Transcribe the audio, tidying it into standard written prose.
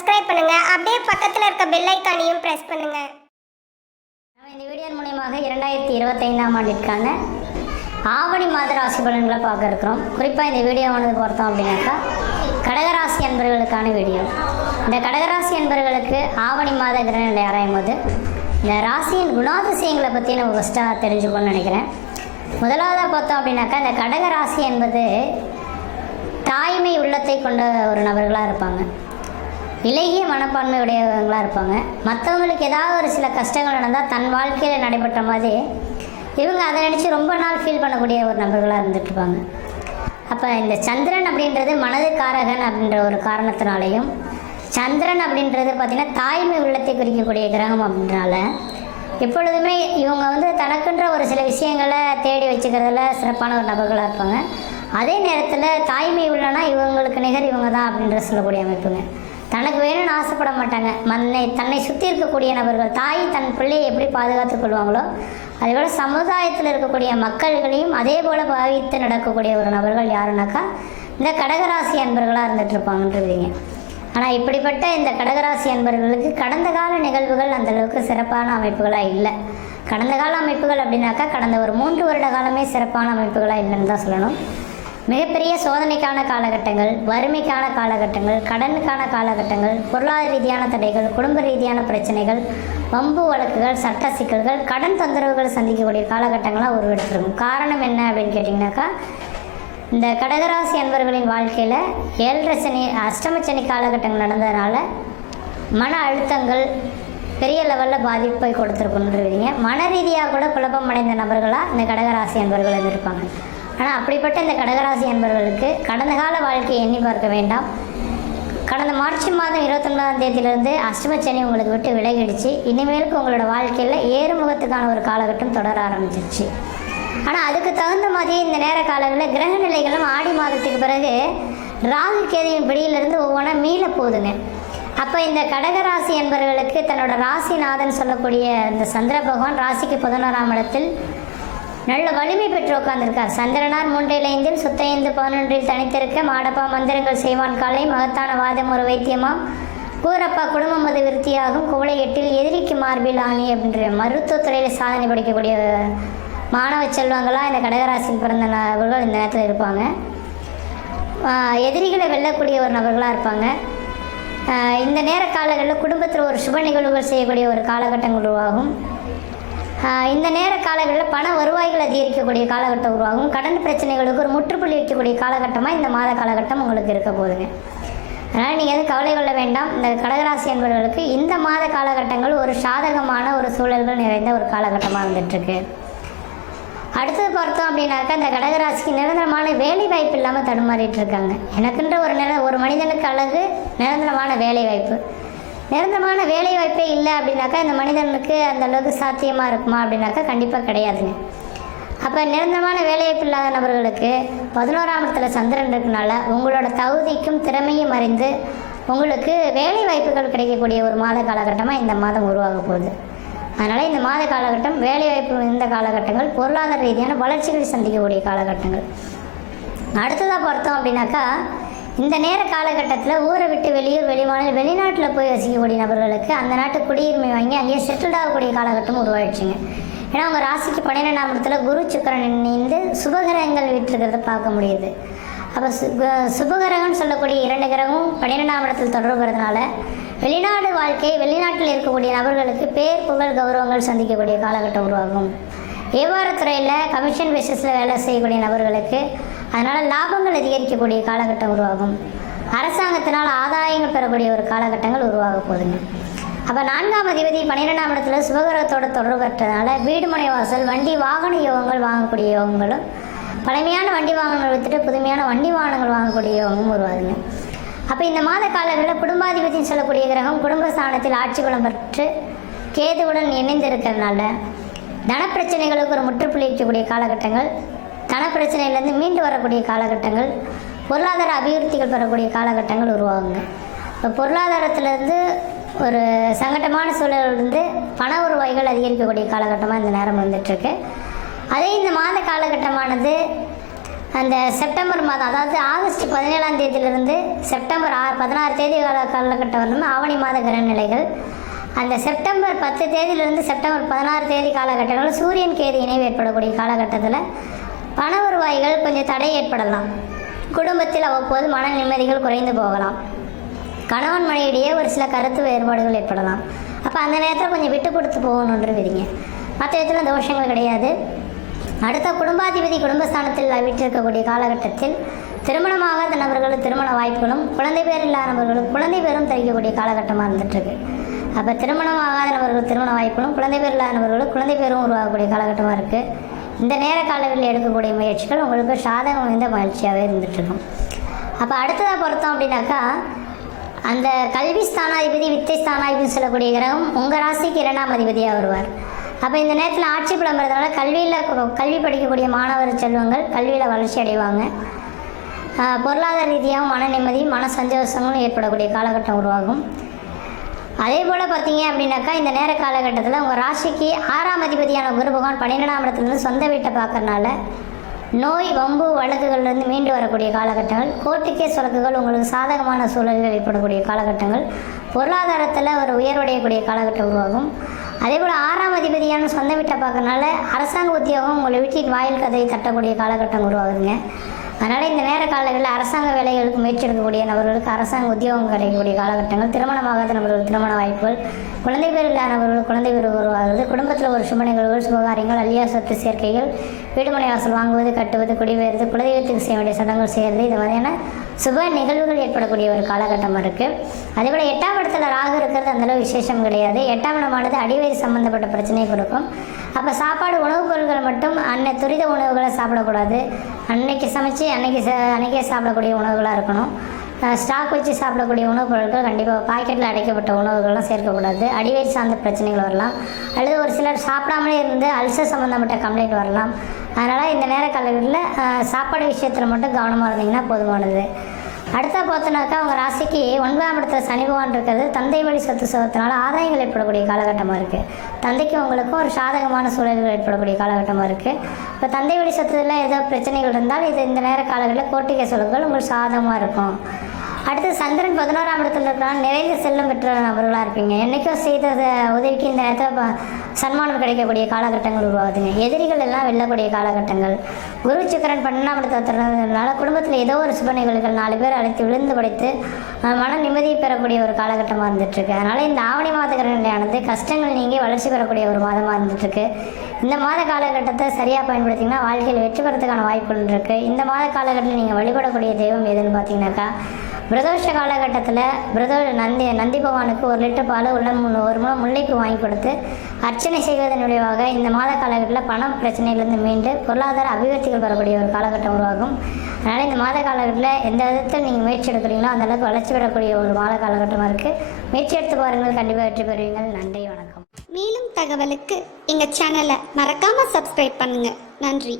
Subscribe பண்ணுங்க. அப்படியே பக்கத்துல இருக்க பெல் ஐகானையும் பிரஸ் பண்ணுங்க. இந்த வீடியோ மூலமாக 2025ஆம் ஆண்டிற்கான ஆவணி மாத ராசி பலன்களை பார்க்க இருக்கிறோம். குறிப்பாக இந்த வீடியோவானது பார்த்தோம் அப்படின்னாக்கா கடகராசி அன்பர்களுக்கான வீடியோ. இந்த கடகராசி அன்பர்களுக்கு ஆவணி மாத கிரகநிலை ஆராயும் போது இந்த ராசியின் குணாதிசயங்களை பற்றி நம்ம ஃபஸ்ட்டாக தெரிஞ்சுக்கணும்னு நினைக்கிறேன். முதலாவதாக பார்த்தோம் அப்படின்னாக்கா இந்த கடகராசி என்பது தாய்மை உள்ளத்தை கொண்ட ஒரு நபர்களாக இருப்பாங்க. இலகிய மனப்பான்மை உடையவங்களாக இருப்பாங்க. மற்றவங்களுக்கு ஏதாவது ஒரு சில கஷ்டங்கள் நடந்தால் தன் வாழ்க்கையில் நடைபெற்ற மாதிரி இவங்க அதை நினச்சி ரொம்ப நாள் ஃபீல் பண்ணக்கூடிய ஒரு நபர்களாக இருந்துகிட்ருப்பாங்க. அப்போ இந்த சந்திரன் அப்படின்றது மனதுக்காரகன் அப்படின்ற ஒரு காரணத்தினாலையும், சந்திரன் அப்படின்றது பார்த்திங்கன்னா தாய்மை உள்ளத்தை குறிக்கக்கூடிய கிரகம் அப்படின்றனால எப்பொழுதுமே இவங்க தனக்குன்ற ஒரு சில விஷயங்களை தேடி வச்சுக்கிறதுல சிறப்பான ஒரு நபர்களாக இருப்பாங்க. அதே நேரத்தில் தாய்மை உள்ளனா இவங்களுக்கு நிகர் இவங்க தான் அப்படின்ற சொல்லக்கூடிய அமைப்புங்க. தனக்கு வேணும்னு ஆசைப்பட மாட்டாங்க. தன்னை சுற்றி இருக்கக்கூடிய நபர்கள், தாய் தன் பிள்ளையை எப்படி பாதுகாத்து கொள்வாங்களோ அதேபோல் சமுதாயத்தில் இருக்கக்கூடிய மக்கள்களையும் அதே போல் பாவித்து நடக்கக்கூடிய ஒரு நபர்கள் யாருனாக்கா இந்த கடகராசி அன்பர்களாக இருந்துகிட்ருப்பாங்கன்றீங்க. ஆனால் இப்படிப்பட்ட இந்த கடகராசி அன்பர்களுக்கு கடந்த கால நிகழ்வுகள் அந்தளவுக்கு சிறப்பான அமைப்புகளாக இல்லை. கடந்த கால அமைப்புகள் அப்படின்னாக்கா கடந்த ஒரு 3 வருட காலமே சிறப்பான அமைப்புகளாக இல்லைன்னு தான் சொல்லணும். மிகப்பெரிய சோதனைக்கான காலகட்டங்கள், வறுமைக்கான காலகட்டங்கள், கடனுக்கான காலகட்டங்கள், பொருளாதார ரீதியான தடைகள், குடும்ப ரீதியான பிரச்சனைகள், வம்பு வழக்குகள், சட்ட சிக்கல்கள், கடன் தொந்தரவுகள் சந்திக்கக்கூடிய காலகட்டங்களாக உருவெடுத்திருக்கும். காரணம் என்ன அப்படின்னு கேட்டிங்கனாக்கா இந்த கடகராசி அன்பர்களின் வாழ்க்கையில் 7.5 சனி, அஷ்டம சனி காலகட்டங்கள் நடந்ததுனால மன அழுத்தங்கள் பெரிய லெவலில் பாதிப்பை கொடுத்துருக்குன்றீங்க. மன ரீதியாக கூட குழப்பம் அடைந்த நபர்களாக இந்த கடகராசி அன்பர்கள் இருந்திருப்பாங்க. ஆனால் அப்படிப்பட்ட இந்த கடகராசி அன்பர்களுக்கு கடந்த கால வாழ்க்கையை எண்ணி பார்க்க வேண்டாம். கடந்த மார்ச் மாதம் 29ஆம் தேதியிலிருந்து அஷ்டமச்சனி உங்களுக்கு விட்டு விலகிடுச்சு. இனிமேலுக்கு உங்களோட வாழ்க்கையில் ஏறுமுகத்துக்கான ஒரு காலகட்டம் தொடர ஆரம்பிச்சிருச்சு. ஆனால் அதுக்கு தகுந்த மாதிரி இந்த நேர காலங்களில் கிரக நிலைகளும் ஆடி மாதத்துக்கு பிறகு ராகு கேதுவின் பிடியிலிருந்து ஒவ்வொன்றா மீள போகுதுங்க. அப்போ இந்த கடகராசி என்பவர்களுக்கு தன்னோட ராசிநாதன் சொல்லக்கூடிய இந்த சந்திர பகவான் ராசிக்கு 11ஆம் இடத்தில் நல்ல வலிமை பெற்று உட்கார்ந்திருக்கார். சந்திரனார் 3 சுத்தைந்து 11 தனித்திருக்க மாடப்பா மந்திரங்கள் செய்வான் காலை மகத்தான வாதம் ஒரு வைத்தியமாம் கூரப்பா குடும்பம் அது விருத்தியாகும் குவளை 8 எதிரிக்கு மார்பில் ஆணி அப்படின்ற மருத்துவத்துறையில் சாதனை படிக்கக்கூடிய மாணவ செல்வங்களாக இந்த கடகராசியில் பிறந்த நபர்கள் இந்த நேரத்தில் இருப்பாங்க. எதிரிகளை வெல்லக்கூடிய ஒரு நபர்களாக இருப்பாங்க. இந்த நேர காலங்களில் குடும்பத்தில் ஒரு சுப நிகழ்வுகள் செய்யக்கூடிய ஒரு காலகட்டம் உருவாகும். இந்த நேர காலங்களில் பண வருவாய்கள் அதிகரிக்கக்கூடிய காலகட்டம் உருவாகும். கடன் பிரச்சனைகளுக்கு ஒரு முற்றுப்புள்ளி வைக்கக்கூடிய காலகட்டமாக இந்த மாத காலகட்டம் உங்களுக்கு இருக்க போகுதுங்க. அதனால் நீங்கள் கவலை கொள்ள வேண்டாம். இந்த கடகராசி என்பவர்களுக்கு இந்த மாத காலகட்டங்கள் ஒரு சாதகமான ஒரு சூழல்கள் நிறைந்த ஒரு காலகட்டமாக இருந்துகிட்ருக்கு. அடுத்தது பார்த்தோம் அப்படின்னாக்கா இந்த கடகராசிக்கு நிரந்தரமான வேலை வாய்ப்பு இல்லாமல் தடுமாறிட்டு இருக்காங்க. எனக்குன்ற ஒரு மனிதனுக்கு அழகு நிரந்தரமான வேலை வாய்ப்பு. நிரந்தரமான வேலை வாய்ப்பே இல்லை அப்படின்னாக்கா இந்த மனிதனுக்கு அந்த அளவுக்கு சாத்தியமாக இருக்குமா அப்படின்னாக்கா கண்டிப்பாக கிடையாதுங்க. அப்போ நிரந்தரமான வேலைவாய்ப்பு இல்லாத நபர்களுக்கு 11ஆம் இடத்துல சந்திரன் இருக்கனால உங்களோட தகுதிக்கும் திறமையும் அறிந்து உங்களுக்கு வேலை வாய்ப்புகள் கிடைக்கக்கூடிய ஒரு மாத காலகட்டமாக இந்த மாதம் உருவாக போகுது. அதனால் இந்த மாத காலகட்டம் வேலைவாய்ப்பு இந்த காலகட்டங்கள் பொருளாதார ரீதியான வளர்ச்சிகளை சந்திக்கக்கூடிய காலகட்டங்கள். அடுத்ததாக பார்த்தோம் அப்படின்னாக்கா இந்த நேர காலகட்டத்தில் ஊரை விட்டு வெளிநாட்டில் போய் வசிக்கக்கூடிய நபர்களுக்கு அந்த நாட்டு குடியுரிமை வாங்கி அங்கேயே செட்டில்ட் ஆகக்கூடிய காலகட்டம் உருவாயிடுச்சுங்க. ஏன்னா அவங்க ராசிக்கு 12ஆம் இடத்துல குரு சுக்கிரன் இணைந்து சுபகிரகங்கள் விட்டுருக்கிறத பார்க்க முடியுது. அப்போ சுபகிரகம்னு சொல்லக்கூடிய 2 கிரகமும் 12ஆம் இடத்தில் தொடர்புறதுனால வெளிநாடு வாழ்க்கை, வெளிநாட்டில் இருக்கக்கூடிய நபர்களுக்கு பேர் புகழ் கௌரவங்கள் சந்திக்கக்கூடிய காலகட்டம் உருவாகும். வியாபாரத்துறையில் கமிஷன் பேசிஸில் வேலை செய்யக்கூடிய நபர்களுக்கு அதனால் லாபங்கள் அதிகரிக்கக்கூடிய காலகட்டம் உருவாகும். அரசாங்கத்தினால் ஆதாயங்கள் பெறக்கூடிய ஒரு காலகட்டங்கள் உருவாக போகுதுங்க. அப்போ 4ஆம் அதிபதி 12ஆம் இடத்துல சுபகிரகத்தோட தொடர்பு பெற்றதுனால வீடு மனை வாசல் வண்டி வாகன யோகங்கள் வாங்கக்கூடிய யோகங்களும், பழமையான வண்டி வாகனங்கள் விட்டுட்டு புதுமையான வண்டி வாகனங்கள் வாங்கக்கூடிய யோகமும் உருவாகுங்க. அப்போ இந்த மாத காலங்களில் குடும்பாதிபதினு சொல்லக்கூடிய கிரகம் குடும்ப ஸ்தானத்தில் ஆட்சி பலம் பெற்று கேதுவுடன் இணைந்து இருக்கிறதுனால தனப்பிரச்சனைகளுக்கு ஒரு முற்றுப்புள்ளி வைக்கக்கூடிய காலகட்டங்கள், தனப்பிரச்சனையிலேருந்து மீண்டு வரக்கூடிய காலகட்டங்கள், பொருளாதார அபிவிருத்திகள் பெறக்கூடிய காலகட்டங்கள் உருவாகுங்க. இப்போ பொருளாதாரத்திலேருந்து ஒரு சங்கடமான சூழலிருந்து பண வருவாய்கள் அதிகரிக்கக்கூடிய காலகட்டமாக இந்த நேரம் வந்துட்டுருக்கு. அதே இந்த மாத காலகட்டமானது அந்த செப்டம்பர் மாதம், அதாவது ஆகஸ்ட் 17ஆம் தேதியிலிருந்து செப்டம்பர் 16 தேதி காலகட்டம் வரணும் ஆவணி மாத கிரகநிலைகள். அந்த செப்டம்பர் 10 தேதியிலிருந்து செப்டம்பர் 16 தேதி காலகட்டங்களில் சூரியன் கேது இணைவு ஏற்படக்கூடிய காலகட்டத்தில் பண வருவாய்கள் கொஞ்சம் தடை ஏற்படலாம். குடும்பத்தில் அவ்வப்போது மன நிம்மதிகள் குறைந்து போகலாம். கணவன் மனைவிடையே ஒரு சில கருத்து வேறுபாடுகள் ஏற்படலாம். அப்போ அந்த நேரத்தில் கொஞ்சம் விட்டு கொடுத்து போகணுன்ற விதிங்க. மற்ற விதத்தில் தோஷங்கள் கிடையாது. அடுத்த குடும்பாதிபதி குடும்பஸ்தானத்தில் விட்டிருக்கக்கூடிய காலகட்டத்தில் திருமணமாகாத நபர்களுக்கு திருமண வாய்ப்புகளும், குழந்தை பேர் இல்லாத நபர்களுக்கு குழந்தை பேரும் தெரிவிக்கக்கூடிய காலகட்டமாக இருந்துகிட்ருக்கு. அப்போ திருமணமாகாத நபர்களுக்கு திருமண வாய்ப்புகளும், குழந்தை பேர் இல்லாத நபர்களுக்கு குழந்தை பேரும் உருவாகக்கூடிய காலகட்டமாக இருக்குது. இந்த நேர காலங்களில் எடுக்கக்கூடிய முயற்சிகள் உங்களுக்கு சாதகம் வாய்ந்த மகிழ்ச்சியாகவே இருந்துகிட்ருக்கும். அப்போ அடுத்ததாக பொறுத்தோம் அப்படின்னாக்கா, அந்த கல்வி ஸ்தானாதிபதி வித்தை ஸ்தானாதிபதி சொல்லக்கூடிய கிரகம் உங்கள் ராசிக்கு 2ஆம் அதிபதியாக வருவார். அப்போ இந்த நேரத்தில் ஆட்சி புலம்புறதுனால கல்வி படிக்கக்கூடிய மாணவர் செல்வங்கள் கல்வியில் வளர்ச்சி அடைவாங்க. பொருளாதார ரீதியாகவும் மன நிம்மதியும் மன சந்தோஷங்களும் ஏற்படக்கூடிய காலகட்டம் உருவாகும். அதே போல் பார்த்தீங்க அப்படின்னாக்கா, இந்த நேர காலகட்டத்தில் உங்கள் ராசிக்கு 6ஆம் அதிபதியான குரு பகவான் 12ஆம் இடத்துலேருந்து சொந்த வீட்டை பார்க்கறனால நோய் வம்பு வழக்குகள்லேருந்து மீண்டு வரக்கூடிய காலகட்டங்கள், கோர்ட்டு கேஸ் வழக்குகள் உங்களுக்கு சாதகமான சூழல்கள் ஏற்படக்கூடிய காலகட்டங்கள், பொருளாதாரத்தில் ஒரு உயர்வடையக்கூடிய காலகட்டம் உருவாகும். அதே போல் 6ஆம் அதிபதியான சொந்த வீட்டை பார்க்கறனால அரசாங்க உத்தியோகம் உங்களை வீட்டின் வாயில் கதையை தட்டக்கூடிய காலகட்டம் உருவாகுதுங்க. அதனால் இந்த நேர காலங்களில் அரசாங்க வேலைகளுக்கு முயற்சி எடுக்கக்கூடிய நபர்களுக்கு அரசாங்க உத்தியோகம் கிடைக்கக்கூடிய காலகட்டங்கள், திருமணமாகாத நபர்களுக்கு திருமண வாய்ப்புகள், குழந்தை பேர் இல்லாத நபர்களுக்கு குழந்தை பேர் உருவாகுது, குடும்பத்தில் ஒரு சுப நிகழ்வுகள், சுபகாரியங்கள், அழியா சொத்து சேர்க்கைகள், வீடுமனை வாசல் வாங்குவது, கட்டுவது, குடிபெயர்ந்து குலதெய்வத்துக்கு செய்ய வேண்டிய சடங்குகள் செய்கிறது, இது மாதிரியான சுப நிகழ்வுகள் ஏற்படக்கூடிய ஒரு காலகட்டமாக இருக்குது. அதேபோல் 8ஆம் இடத்துல ராகு இருக்கிறது அந்தளவு விசேஷம் கிடையாது. 8ஆம் இடமானது அடிவயிறு சம்மந்தப்பட்ட பிரச்சனையை கொடுக்கும். அப்போ சாப்பாடு உணவுப் பொருட்களை மட்டும் துரித உணவுகளை சாப்பிடக்கூடாது. அன்னைக்கு சமைச்சு அன்னைக்கே சாப்பிடக்கூடிய உணவுகளாக இருக்கணும். ஸ்டாக் வச்சு சாப்பிடக்கூடிய உணவுப் பொருட்கள் கண்டிப்பாக பாக்கெட்டில் அடைக்கப்பட்ட உணவுகள்லாம் சேர்க்கக்கூடாது. அடிவயிறு சார்ந்த பிரச்சனைகள் வரலாம். அல்லது ஒரு சிலர் சாப்பிடாமலே இருந்து அல்சர் சம்மந்தப்பட்ட கம்ப்ளைண்ட் வரலாம். அதனால் இந்த நேர காலங்களில் சாப்பாடு விஷயத்தில் மட்டும் கவனமாக இருந்தீங்கன்னா போதுமானது. அடுத்த பார்த்தோன்னாக்கா, அவங்க ராசிக்கு 9ஆம் இடத்துல சனி பகவான் இருக்கிறது தந்தை வழி சொத்து சுகத்தினால ஆதாயங்கள் ஏற்படக்கூடிய காலகட்டமாக இருக்குது. தந்தைக்கு உங்களுக்கும் ஒரு சாதகமான சூழல்கள் ஏற்படக்கூடிய காலகட்டமாக இருக்குது. இப்போ தந்தை வழி சொத்துல ஏதோ பிரச்சனைகள் இருந்தால் இது இந்த நேர காலங்களில் கோர்ட்டு கேஸ் வழக்குகள் உங்களுக்கு சாதகமாக இருக்கும். அடுத்து சந்திரன் 11ஆம் இடத்துல இருக்கிறாங்க. நிறைந்த செல்லம் பெற்ற நபர்களாக இருப்பீங்க. என்றைக்கோ செய்த உதவிக்கு இந்த நேரத்தில் சன்மானம் கிடைக்கக்கூடிய காலகட்டங்கள் உருவாகுதுங்க. எதிரிகள் எல்லாம் வெல்லக்கூடிய காலகட்டங்கள். குரு சுக்கிரன் 12ஆம் இடத்துல திறந்ததுனால குடும்பத்தில் ஏதோ ஒரு சுப நிகழ்வுகள் 4 பேர் அழைத்து விழுந்து படைத்து மன நிம்மதியை பெறக்கூடிய ஒரு காலகட்டமாக இருந்துகிட்ருக்கு. அதனால் இந்த ஆவணி மாத கிரகநிலையானது கஷ்டங்கள் நீங்கி வளர்ச்சி பெறக்கூடிய ஒரு மாதமாக இருந்துகிட்ருக்கு. இந்த மாத காலகட்டத்தை சரியாக பயன்படுத்திங்கன்னா வாழ்க்கையில் வெற்றி பெறத்துக்கான வாய்ப்புகள் இருக்குது. இந்த மாத காலகட்டத்தில் நீங்கள் வழிபடக்கூடிய தெய்வம் எதுன்னு பார்த்தீங்கன்னாக்கா, பிரதோஷ காலகட்டத்தில் நந்தி பகவானுக்கு 1 லிட்டர் பால் ஒரு முழம் முல்லைப்பூ வாங்கி கொடுத்து அர்ச்சனை செய்வதன் விளைவாக இந்த மாத காலகட்டத்தில் பணம் பிரச்சனையிலிருந்து மீண்டு பொருளாதார அபிவிருத்திகள் பெறக்கூடிய ஒரு காலகட்டம் உருவாகும். அதனால் இந்த மாத காலகட்டத்தில் எந்த விதத்தில் நீங்கள் முயற்சி எடுக்கிறீங்களோ அந்த அளவுக்கு வளர்ச்சி பெறக்கூடிய ஒரு மாத காலகட்டமாக இருக்குது. முயற்சி எடுத்து பாருங்கள், கண்டிப்பாக வெற்றி பெறுவீங்கள். நன்றி, வணக்கம். மேலும் தகவலுக்கு எங்கள் சேனலை மறக்காமல் சப்ஸ்கிரைப் பண்ணுங்கள். நன்றி.